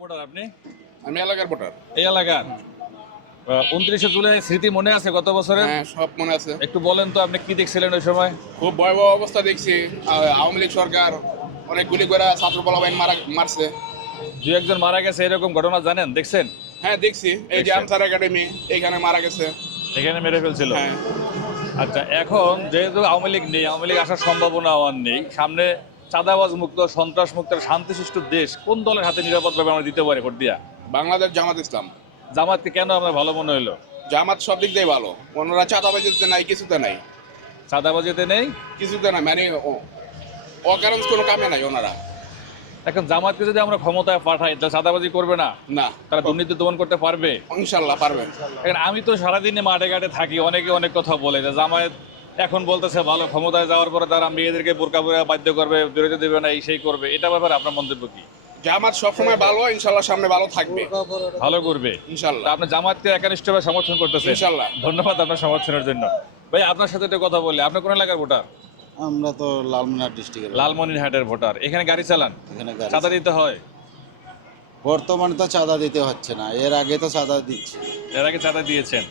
Voter আপনি? আমি এলাকার ভোটার। এই এলাকার? উনত্রিশে জুলাই স্মৃতি মনে আছে গত বছরে হ্যাঁ সব মনে আছে। একটু বলেন তো আপনি কি দেখছিলেন ওই সময়? খুব ভয়াবহ অবস্থা দেখছি। আওয়ামী লীগ সরকার অনেক গুলি করে ছাত্র বলাবাইন মারা মারছে। দু একজন মারা গেছে এরকম ঘটনা জানেন দেখছেন? হ্যাঁ দেখছি। এই যে? আনসার একাডেমি এইখানে মারা গেছে। এখানে মেরে ফেলছিল? হ্যাঁ। আচ্ছা এখন যেহেতু আওয়ামী লীগ নেই আওয়ামী লীগ আসার সম্ভাবনা আর নেই সামনে চাঁদাবাজ মুক্ত সন্ত্রাস মুক্ত শান্তিশিষ্ট দেশ কোন দলের হাতে নিরাপদভাবে আমরা দিতে পারি ভোট দিয়া? বাংলাদেশ জামাত ইসলাম। জামাতকে কেন আপনার ভালো মনে হলো জামাত সব দিক দিয়ে ভালো। ওনারা চাঁদাবাজিতে নাই কিছুতে নাই। চাঁদাবাজিতে নেই? কিছুতে নাই মানে ও- অকারণ কোনো কামে নাই ওনারা। এখন জামাতকে যদি আমরা ক্ষমতায় পাঠাই তাহলে চাঁদাবাজি করবে না? না। তারা দুর্নীতি দমন করতে পারবে? ইনশাল্লাহ পারবেন এখন আমি তো সারাদিনে মাঠে ঘাটে থাকি অনেকে অনেক কথা বলে যে জামায়াত এখন বলতেছে ভালো ক্ষমতায় যাওয়ার পরে তারা মেয়েদেরকে বোরকা বোরকা বাধ্য করবে বিরতি দেবে না এই সেই করবে। এটা ব্যাপারে আপনার মন্তব্য কি? জামাত সবসময় ভালো ইনশাল্লাহ সামনে ভালো থাকবে। ভালো করবে। ইনশাল্লাহ। আপনি জামাতকে একানিষ্ঠভাবে সমর্থন করতেছেন। ইনশাল্লাহ। ধন্যবাদ আপনার সমর্থনের জন্য। ভাই আপনার সাথে একটা কথা বলি। আপনি কোন এলাকার ভোটার? আমরা তো লালমনিরহাট ডিস্ট্রিক্টের লালমনিরহাটের ভোটার। এখানে গাড়ি চালান? এখানে গাড়ি চাঁদা দিতে হয়? বর্তমানে তো চাঁদা দিতে হচ্ছে না। এর আগে তো চাঁদা দিচ্ছে। এর আগে চাঁদা দিয়েছেন।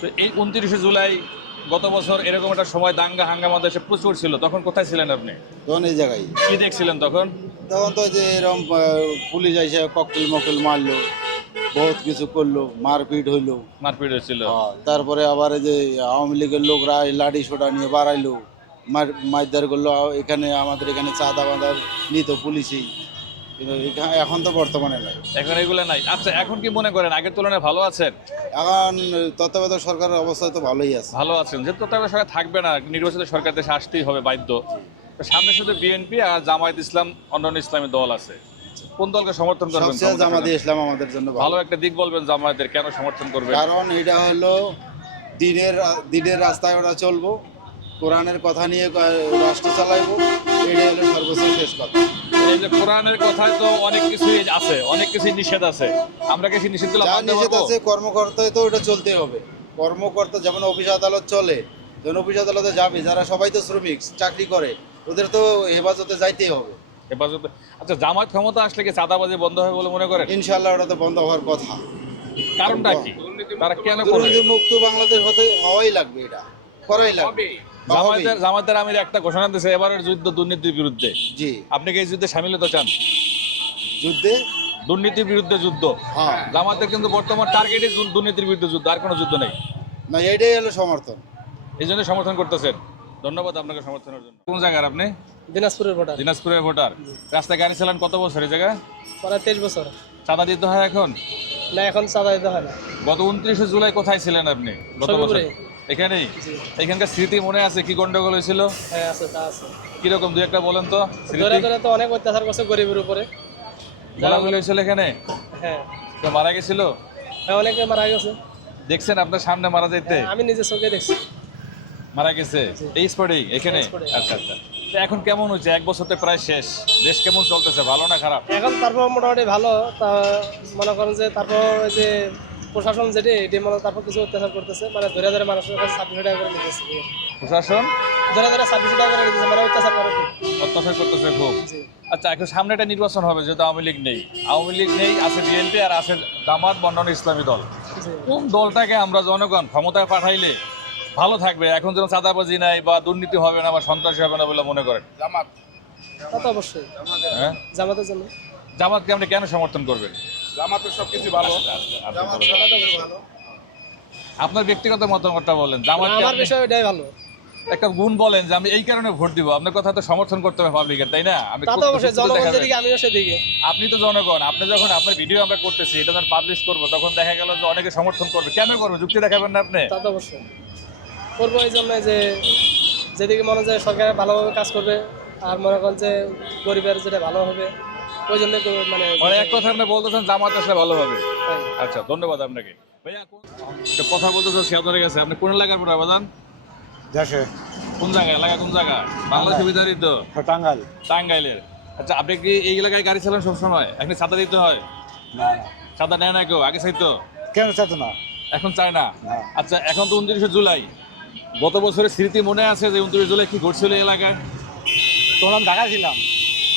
তো এই উনত্রিশে জুলাই গত বছর এরকম একটা সময় দাঙ্গা হাঙ্গামা দেশে প্রচুর ছিল। তখন কোথায় ছিলেন আপনি? তখন এই জায়গায়। কি দেখছিলেন তখন? তখন তো যে এরকম পুলিশ এসে ককটেল মকটেল মারলো বহুত কিছু করল মারপিট হইল। মারপিট হয়েছিল। হ্যাঁ, তারপরে আবার এই যে আওয়ামী লীগের লোকরা এই লাঠি সোটা নিয়ে বাড়াইলো মার মারদার করল। এখানে আমাদের এখানে চাঁদা বাঁধার নিত পুলিশই। কিন্তু এখা- এখন তো বর্তমানে নাই। এখন এগুলো নাই। আচ্ছা এখন কি মনে করেন আগের তুলনায় ভালো আছেন? এখন তত্ত্বাবধায়ক সরকারের অবস্থা তো ভালোই আছে। ভালো আছেন। যেহেতু তত্ত্বাবধায়ক সরকার থাকবে না নির্বাচিত সরকার দেশে আসতেই হবে বাধ্য। সামনে শুধু বিএনপি আর জামায়াত ইসলাম অন্যান্য ইসলামী দল আছে। কোন দলকে সমর্থন করবেন জামাতে ইসলাম আমাদের জন্য ভালো। ভালো একটা দিক বলবেন জামায়াতের কেন সমর্থন করবেন? কারণ এটা হলো দিনের দিনের রাস্তায় ওরা চলবো। কোরআনের কথা নিয়ে রাষ্ট্র চালাইবো এটা হলো সর্বোচ্চ শেষ কথা। এই যে কোরআনের কথায় তো অনেক কিছুই আছে অনেক কিছুই নিষেধ আছে। আমরা কি সেই নিষেধগুলো নিষেধ আছে কর্মকর্তায় তো ওটা চলতে হবে। কর্মকর্তা যেমন অফিস আদালত চলে যেমন অফিস আদালতে যাবে যারা সবাই তো শ্রমিক চাকরি করে ওদের তো হেফাজতে যাইতেই হবে। হেফাজতে আচ্ছা জামায়াত ক্ষমতা আসলে কি চাঁদাবাজি বন্ধ হবে বলে মনে করেন? ইনশাল্লাহ ওটা তো বন্ধ হওয়ার কথা। কারণটা কি? তারা কেন দুর্নীতি মুক্ত বাংলাদেশ হতে হওয়াই লাগবে এটা। করাই লাগবে। আমির একটা ঘোষণা দিয়েছে এবারের যুদ্ধ দুর্নীতির বিরুদ্ধে। জি। আপনি কি এই যুদ্ধে সামিল হতে চান? যুদ্ধে? দুর্নীতির বিরুদ্ধে যুদ্ধ। হ্যাঁ। জামাতের কিন্তু বর্তমান টার্গেটই দুর্নীতির বিরুদ্ধে যুদ্ধ আর কোনো যুদ্ধ নেই। না এটাই হলো সমর্থন। এই জন্য সমর্থন করতেছেন। ধন্যবাদ আপনাকে সমর্থনের জন্য। কোন জায়গার আপনি? দিনাজপুরের ভোটার। দিনাজপুরের ভোটার। রাস্তায় গাড়ি চালান কত বছর এই জায়গায়? প্রায় তেইশ বছর। চাঁদা দিতে হয় এখন? না এখন চাঁদা দিতে হয় না। গত উনত্রিশে জুলাই কোথায় ছিলেন আপনি? গত বছর। এখানেই? এখানকার স্মৃতি মনে আছে? কি গন্ডগোল হয়েছিল? হ্যাঁ আছে তা আছে। কীরকম একটা বলেন তো ধরে ধরে তো অনেক অত্যাচার করছে গরিবের উপরে। গোলাগুলি হয়েছিল এখানে? হ্যাঁ। কেউ মারা গেছিল? হ্যাঁ অনেকে মারা গেছে। দেখছেন আপনার সামনে মারা যাইতে? আমি নিজে চোখে দেখছি। মারা গেছে? এই স্পটেই এখানে। আচ্ছা আচ্ছা। তো এখন কেমন হচ্ছে এক বছর তো প্রায় শেষ। দেশ কেমন চলতেছে? ভালো না খারাপ? এখন তারপর মোটামুটি ভালো। তা মনে করেন যে তারপর ওই যে প্রশাসন যেটি এটি মনে তারপর কিছু অত্যাচার করতেছে মানে ধরে ধরে মানুষের কাছে ছাব্বিশ টাকা করে নিতেছে। প্রশাসন? ধরে ধরে ছাব্বিশ টাকা করে নিতেছে মানে অত্যাচার করে অত্যাচার করতেছে খুব। আচ্ছা এখন সামনে একটা নির্বাচন হবে যেহেতু আওয়ামী লীগ নেই। আওয়ামী লীগ নেই আছে বিএনপি আর আছে জামাত বন্ডন ইসলামী দল। কোন দলটাকে আমরা জনগণ ক্ষমতায় পাঠাইলে ভালো থাকবে? এখন যেন চাঁদাবাজি নাই বা দুর্নীতি হবে না বা সন্ত্রাসী হবে না বলে মনে করেন? জামাত। তা তো অবশ্যই। হ্যাঁ? জামাতের জন্য। জামাতকে আপনি কেন সমর্থন করবেন? জামাতের সব কিছু ভালো। আপনার ব্যক্তিগত মতামতটা বলেন জামাতকে আমার বিষয় এটাই ভালো। একটা গুণ বলেন যে আমি এই কারণে ভোট দিব আপনার কথা তো সমর্থন করতে হবে পাবলিকের তাই না? আমি আমিও সেদিকে। আপনি তো জনগণ আপনি যখন আপনার ভিডিও আমরা করতেছি এটা যখন পাবলিশ করব তখন দেখা গেল যে অনেকে সমর্থন করবে। কেন করবে? যুক্তি দেখাবেন না আপনি? তা তো অবশ্যই। করব এই জন্য যে যেদিকে মনে হয় যে সরকার ভালোভাবে কাজ করবে আর মনে করেন যে গরিবের যেটা ভালো হবে ওই জন্য মানে মানে এক কথা আপনি বলতেছেন জামাত আসলে ভালো হবে। আচ্ছা ধন্যবাদ আপনাকে। ভাইয়া কথা বলতে চাচ্ছি আপনার কাছে। আপনি কোন এলাকার পর আবাদান? দেশে। কোন জায়গা? এলাকা কোন জায়গা? বাংলাদেশ বিধারিত তো টাঙ্গাল টাঙ্গাইলের। আচ্ছা আপনি কি এই এলাকায় গাড়ি চালান সবসময়? এখন ছাতা দিতে হয়? না। ছাতা নেয় না কেউ? আগে চাইতো? কেন চাতো না? এখন চায় না। আচ্ছা এখন তো উনত্রিশে জুলাই। গত বছরের স্মৃতি মনে আছে যে উনত্রিশে জুলাই কি ঘটছিল এলাকায়? তখন আমি ঢাকা ছিলাম।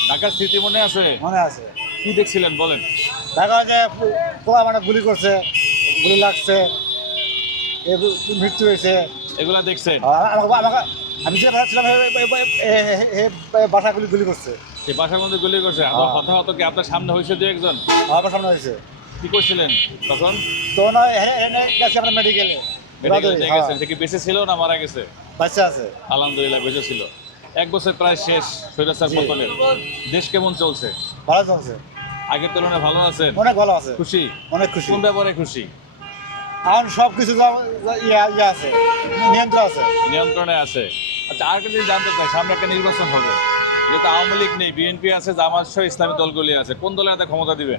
ঢাকার স্মৃতি মনে আছে? মনে আছে। কি দেখছিলেন? বলেন। দেখা যায় যে পোলা মানে গুলি করছে গুলি লাগছে মৃত্যু হয়েছে। এগুলা দেখছেন? আমাকে আমাকে আমি যে বাসা ছিলাম বাসাগুলি গুলি করছে। এই বাসার মধ্যে গুলি করছে। আমার কথা হতো কি আপনার সামনে হয়েছে দু একজন? আমার সামনে হয়েছে। কি করছিলেন তখন? তো এখানে আমরা মেডিকেলে মেডিকেল গেছেন। সে কি বেঁচে ছিল না মারা গেছে? বাচ্চা আছে। আলহামদুলিল্লাহ বেঁচে ছিল। এক বছর প্রায় শেষ সৈরাসার পতনের। দেশ কেমন চলছে? ভালো চলছে। আগের তুলনায় ভালো আছেন? অনেক ভালো আছে। খুশি? অনেক খুশি। কোন ব্যাপারে খুশি? এখন সব কিছু ইয়ে আছে। নিয়ন্ত্রণ আছে। নিয়ন্ত্রণে আছে। আচ্ছা আর কিছু জানতে চাই সামনে একটা নির্বাচন হবে। যেহেতু আওয়ামী লীগ নেই বিএনপি আছে জামাত সহ ইসলামী দলগুলি আছে। কোন দলে এত ক্ষমতা দিবেন?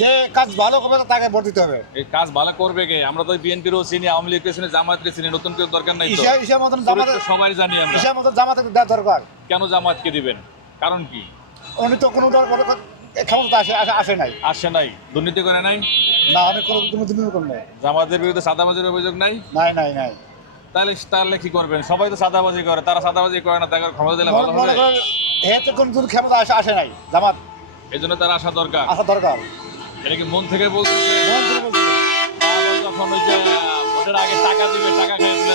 যে কাজ ভালো করবে তাকে ভোট দিতে হবে। এই কাজ ভালো করবে কে? আমরা তো বিএনপিরও চিনি আওয়ামী লীগকে চিনি জামাতকে চিনি নতুন কেউ দরকার নাই ইসা ইসা মতন জামাতে সবাই জানি আমরা। ইসা মতন জামাতে দেওয়া দরকার। কেন জামাতকে দিবেন? কারণ কি? উনি তো কোনো দল ক্ষমতা আসে আসে নাই। আসে নাই। দুর্নীতি করে নাই? না আমি কোনো কোনো দিনের কোন নাই। জামাতের বিরুদ্ধে সাদাবাজির অভিযোগ নাই? নাই নাই নাই। তাহলে তাহলে কি করবেন? সবাই তো সাদাবাজি করে। তারা সাদাবাজি করে না তাকে ক্ষমতা দিলে ভালো হবে? করেন হে তো কোনো দিন ক্ষমতা আসে আসে নাই জামাত। এই জন্য তারা আসা দরকার। আসা দরকার। এটা কি মন থেকে বলছে মন থেকে বলছি। যখন ওই যে ভোটের আগে টাকা দিবে টাকা খেয়ে তুলে।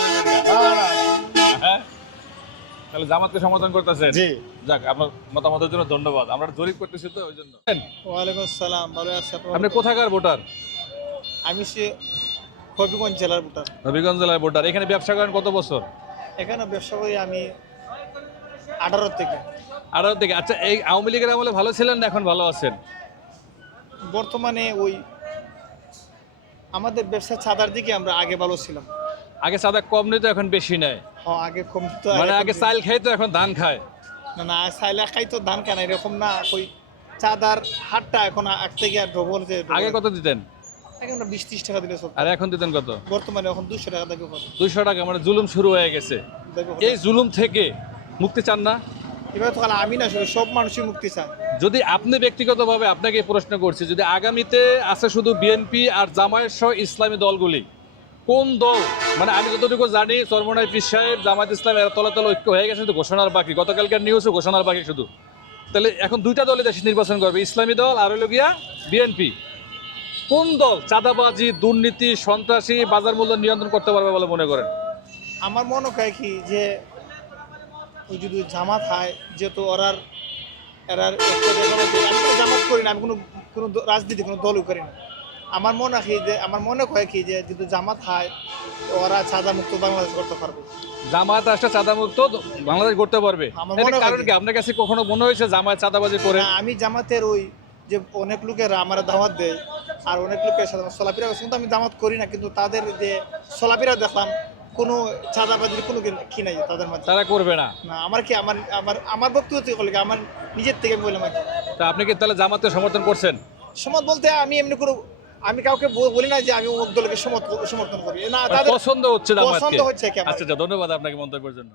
হ্যাঁ? তাহলে জামাতকে সমর্থন করতেছেন? জি। যাক আপনার মতামতের জন্য ধন্যবাদ। আমরা জরিপ করতেছি তো ওই জন্য। ওয়ালাইকুম আসসালাম ভালো আছি আপনি কোথাকার ভোটার? আমি সে হবিগঞ্জ জেলার ভোটার। নবীগঞ্জ জেলার ভোটার। এখানে ব্যবসা করেন কত বছর? এখানে ব্যবসা করি আমি আঠারো থেকে। আঠারো থেকে। আচ্ছা এই আওয়ামী লীগের আমলে ভালো ছিলেন না এখন ভালো আছেন? বর্তমানে ওই আমাদের ব্যবসা ছাদার দিকে আমরা আগে ভালো ছিলাম। আগে সাদা কম নিত এখন বেশি নেয়। হ্যাঁ আগে কম তো মানে আগে চাল খাই তো এখন ধান খায়। না না সাইলা খাই তো ধান কেন এরকম না ওই চাঁদার হাটটা এখন আগ থেকে আর ডবল যে আগে কত দিতেন? আগে আমরা বিশ ত্রিশ টাকা দিলে সব আর এখন দিতেন কত? বর্তমানে এখন দুশো টাকা টাকা মানে জুলুম শুরু হয়ে গেছে। এই জুলুম থেকে মুক্তি চান না? এবার তো আমি না সব মানুষই মুক্তি চায়। যদি আপনি ব্যক্তিগতভাবে আপনাকে প্রশ্ন করছি, যদি আগামীতে আছে শুধু বিএনপি আর জামায়াত সহ ইসলামী দলগুলি, কোন দল? মানে আমি যতটুকু জানি চরমনাই পীর সাহেব, জামায়াত ইসলাম, এরা তলে তলে ঐক্য হয়ে গেছে ঘোষণার বাকি। গতকালকার নিউজও ঘোষণার বাকি শুধু। তাহলে এখন দুইটা দলে দেশ নির্বাচন করবে, ইসলামী দল আর হইল গিয়া বিএনপি কোন দল চাঁদাবাজি, দুর্নীতি, সন্ত্রাসী, বাজার মূল্য নিয়ন্ত্রণ করতে পারবে বলে মনে করেন? আমার মনে হয় কি যে যদি জামাত হয়, যেহেতু ওরার আমি জামাত করি না আমি কোনো কোনো রাজনীতি কোনো দলও করি না। আমার মনে কি যে আমার মনে হয় কি যে যদি জামাত হয় ওরা সাদা মুক্ত বাংলাদেশ করতে পারবে। জামায়াত আসলে চাঁদামুক্ত বাংলাদেশ করতে পারবে। আমার কারণ কি? আপনার কাছে কখনো মনে হয়েছে জামায়াত চাঁদাবাজি করে? আমি জামাতের ওই যে অনেক লোকেরা আমার দাওয়াত দেয় আর অনেক লোকের সাথে আমার চলাফেরা কিন্তু আমি দাওয়াত করি না কিন্তু তাদের যে চলাফেরা দেখলাম কোনো চাঁদাবাজির কোনো কি- নাই তাদের মাঝে। তারা করবে না। না আমার কি আমার আমার আমার বক্তব্য থেকে বলে আমার নিজের থেকে আমি বললাম আর কি। তা আপনি কি তাহলে জামাতকে সমর্থন করছেন? সমত বলতে আমি এমনি করে আমি কাউকে বলি না যে আমি অমুক দলকে সমর্থন করি। না মানে তাদের পছন্দ হচ্ছে জামাতকে। পছন্দ হচ্ছে কি। আচ্ছা আচ্ছা ধন্যবাদ আপনাকে মন্তব্যের জন্য।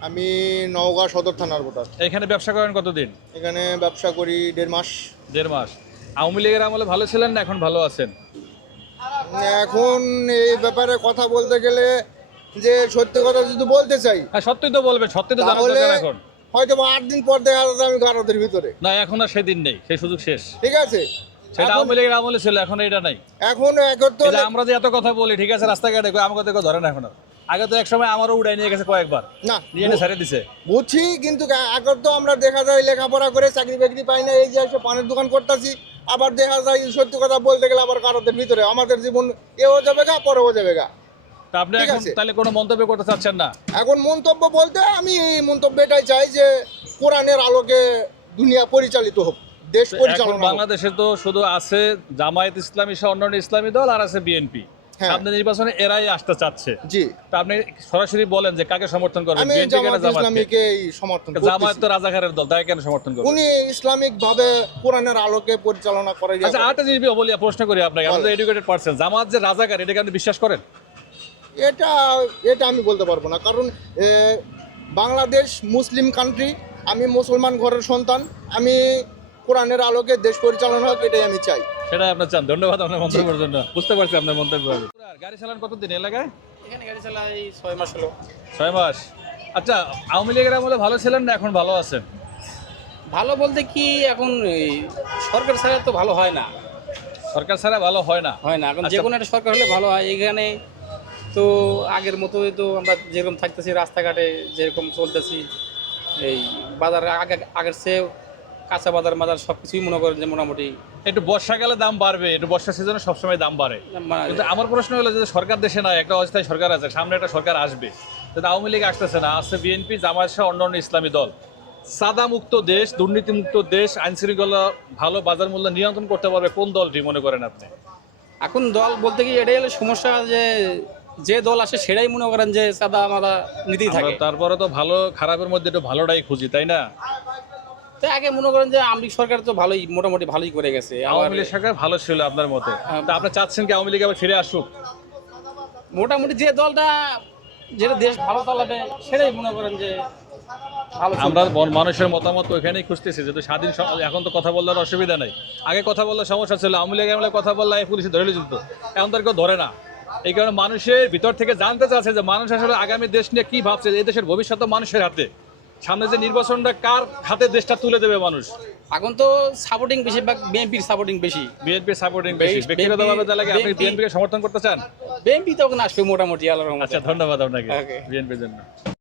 আমি নওগাঁ সদর থানার ভোটার। এখানে ব্যবসা করেন কতদিন? এখানে ব্যবসা করি দেড় মাস। দেড় মাস। আওয়ামী লীগের আমলে ভালো ছিলেন না এখন ভালো আছেন? এখন এই ব্যাপারে কথা বলতে গেলে যে সত্যি কথা যদি বলতে চাই হ্যাঁ সত্যি তো বলবেন সত্যি তো তাহলে দরকার এখন। হয়তো আট দিন পর দেখা যাচ্ছে আমি গারদের ভিতরে। না এখন আর সেদিন নেই সেই সুযোগ শেষ। ঠিক আছে। সেটা এখন- আওয়ামী লীগের আমলে ছিল এখন এটা নাই। এখন একত্র আমরা যে এত কথা বলি ঠিক আছে রাস্তাঘাটে আমাকে দেখো ধরে না এখন। আর। আগে তো এক সময় আমারও উড়াই নিয়ে গেছে কয়েকবার। না নিয়ে এনে ছেড়ে দিছে। বুঝছি কিন্তু তো আমরা দেখা যায় লেখাপড়া করে চাকরি বাকরি পাই না এই যে পানের দোকান করতেছি। আবার দেখা যায় সত্যি কথা বলতে গেলে আবার কারোদের ভিতরে। আমাদের জীবন এও যাবে গা পরেও যাবে গা। তা আপনি এখন তাহলে কোনো মন্তব্য করতে চাচ্ছেন না? এখন মন্তব্য বলতে আমি এই মন্তব্য এটাই চাই যে কোরআনের আলোকে দুনিয়া পরিচালিত হোক দেশ পরিচালনা বাংলাদেশে তো শুধু আছে জামায়াত ইসলামী সহ অন্যান্য ইসলামী দল আর আছে বিএনপি। আপনি নির্বাচনে এরাই আসতে চাচ্ছে। জি। তা আপনি সরাসরি বলেন যে কাকে সমর্থন করবেন? আমি জামাত ইসলামীকে সমর্থন করতেছি। তো রাজাকারের দল তাই কেন সমর্থন করবেন? উনি ইসলামিক ভাবে কোরআনের আলোকে পরিচালনা করে আচ্ছা আরেকটা জিনিস বলি প্রশ্ন করি আপনাকে আপনি এডুকেটেড পারসন জামাত যে রাজাকার এটাকে আপনি বিশ্বাস করেন? এটা এটা আমি বলতে পারব না কারণ বাংলাদেশ মুসলিম কান্ট্রি আমি মুসলমান ঘরের সন্তান আমি কোরআনের আলোকে দেশ পরিচালনা হোক এটাই আমি চাই। সেটাই আপনার চান। ধন্যবাদ আপনার মন্তব্যের জন্য। বুঝতে পারছি আপনার মন্তব্য গাড়ি চালান কতদিন এলাকায়? এখানে গাড়ি চালাই ছয় মাস হলো। ছয় মাস। আচ্ছা আওয়ামী লীগের আমলে ভালো ছিলেন না এখন ভালো আছেন? ভালো বলতে কি এখন সরকার ছাড়া তো ভালো হয় না। সরকার ছাড়া ভালো হয় না? হয় না এখন যে আচ্ছা। কোনো একটা সরকার হলে ভালো হয়। এখানে তো আগের মতোই তো আমরা যেরকম থাকতেছি রাস্তাঘাটে যেরকম চলতেছি এই বাজার আগে আগের চেয়ে কাঁচা বাজার মাজার সব কিছুই মনে করেন যে মোটামুটি একটু বর্ষাকালে দাম বাড়বে একটু বর্ষা সিজনে সবসময় দাম বাড়ে। কিন্তু আমার প্রশ্ন হলো যে সরকার দেশে নয় একটা অস্থায়ী সরকার আছে সামনে একটা সরকার আসবে। কিন্তু আওয়ামী লীগ আসতেছে না আসছে বিএনপি জামায়াত সহ অন্যান্য ইসলামী দল। সাদা মুক্ত দেশ দুর্নীতি মুক্ত দেশ আইন শৃঙ্খলা ভালো বাজার মূল্য নিয়ন্ত্রণ করতে পারবে কোন দলটি মনে করেন আপনি? এখন দল বলতে কি এটাই হলো সমস্যা যে যে দল আসে সেটাই মনে করেন যে সাদা মাদা নীতি থাকে। আমরা তারপরে তো ভালো খারাপের মধ্যে একটু ভালোটাই খুঁজি তাই না? তো আগে মনে করেন যে আওয়ামী লীগ সরকার তো ভালোই মোটামুটি ভালোই করে গেছে। আওয়ামী লীগ সরকার ভালো ছিল আপনার মতে। তা আপনি চাচ্ছেন কি আওয়ামী লীগ আবার ফিরে আসুক? মোটামুটি যে দলটা যেটা দেশ ভালো চালাবে সেটাই মনে করেন যে আমরা মানুষের মতামত ওইখানেই খুঁজতেছি যেহেতু স্বাধীন এখন তো কথা বলার অসুবিধা নাই। আগে কথা বললে সমস্যা ছিল আওয়ামী লীগ আমলে কথা বললে পুলিশে ধরে যেত। এখন তো কেউ ধরে না। এই কারণে মানুষের ভিতর থেকে জানতে চাচ্ছে যে মানুষ আসলে আগামী দেশ নিয়ে কি ভাবছে এই দেশের ভবিষ্যৎ মানুষের হাতে। সামনে যে নির্বাচনটা কার হাতে দেশটা তুলে দেবে মানুষ? এখন তো সাপোর্টিং বেশিরভাগ বিএনপির সাপোর্টিং বেশি। বিএনপি সাপোর্টিং বেশি। ব্যক্তিগতভাবে তাহলে কি আপনি বিএনপিকে সমর্থন করতে চান? বিএনপি তো এখন আসবে মোটামুটি আল্লাহ আচ্ছা ধন্যবাদ আপনাকে বিএনপির জন্য।